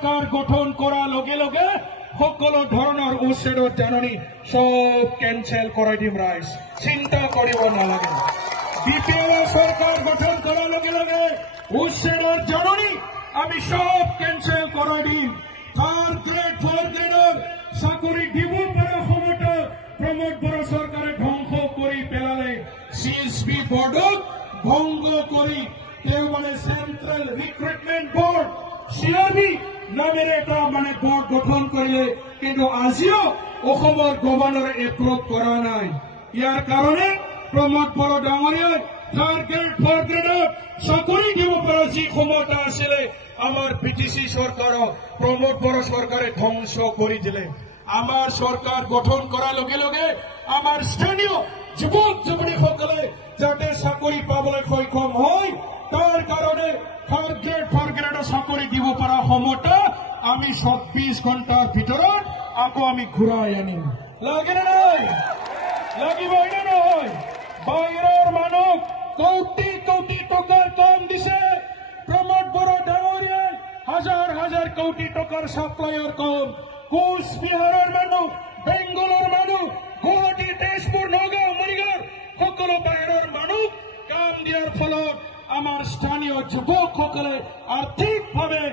সৰকাৰ গঠন কৰাৰ লগে লগে সকলো ধৰণৰ উচ্ছেদৰ জাননী সব কেঞ্চেল কৰাই দিম ৰাইজ, চিন্তা কৰিব নালাগে। বিপিএল সৰকাৰ গঠন কৰাৰ লগে লগে উচ্ছেদৰ জাননী আমি সব কেঞ্চেল কৰাই দিম। থাৰ্ড গ্ৰেড ফোৰ্থ গ্ৰেডৰ চাকৰি দিব পৰা ক্ষমতা প্ৰমোদ বড়ো সৰকাৰে ধ্বংস কৰি পেলালে। CSB বোৰ্ডক ভংগ কৰি মানে সেন্ট্ৰাল ৰিক্ৰুটমেন্ট বোৰ্ড CRB নামেৰে এটা মানে বোৰ্ড গঠন কৰিলে, কিন্তু আজিও অসমৰ গভৰ্ণৰে এপ্ৰুভ কৰা নাই। ইয়াৰ কাৰণে প্ৰমোদ বড়ো ডাঙৰীয়াই থাৰ্ড গ্ৰেড ফোৰ্থ গ্ৰেডৰ চাকৰি দিব পৰা যি ক্ষমতা আছিলে আমার BTC সরকারক প্রমোদ বড়ো সরকারে ধ্বংস করে দিলে। আমার সরকার গঠন করার লগে লগে আমার স্থানীয় যুবক যুবতী সকলে যাতে চাকরি পাবলৈ সক্ষম হয়, তার কারণে থার্ড গ্রেড ফোর্থ গ্ৰেডৰ চাকৰি দিব পৰা ক্ষমতা আমি 24 ঘণ্টাৰ ভিতৰত আকৌ আমি ঘূৰাই আনিম। লাগে না নাই? লাগিবই না নহয়? বাহিৰৰ মানুহ কোটি কোটি টকাৰ কাম দিছে, প্ৰমোদ বড়ো ডাঙৰীয়াই হাজাৰ হাজাৰ কোটি টকাৰ সাপ্লাইৰ কাম, কোচবিহাৰৰ মানুহ, বেংগলৰ মানুহ, গুৱাহাটী, তেজপুৰ, নগাঁও, মৰিগাঁও সকলো বাহিৰৰ মানুহ কাম দিয়াৰ ফলত আমাৰ স্থানীয় যুৱকসকলে আৰ্থিকভাৱে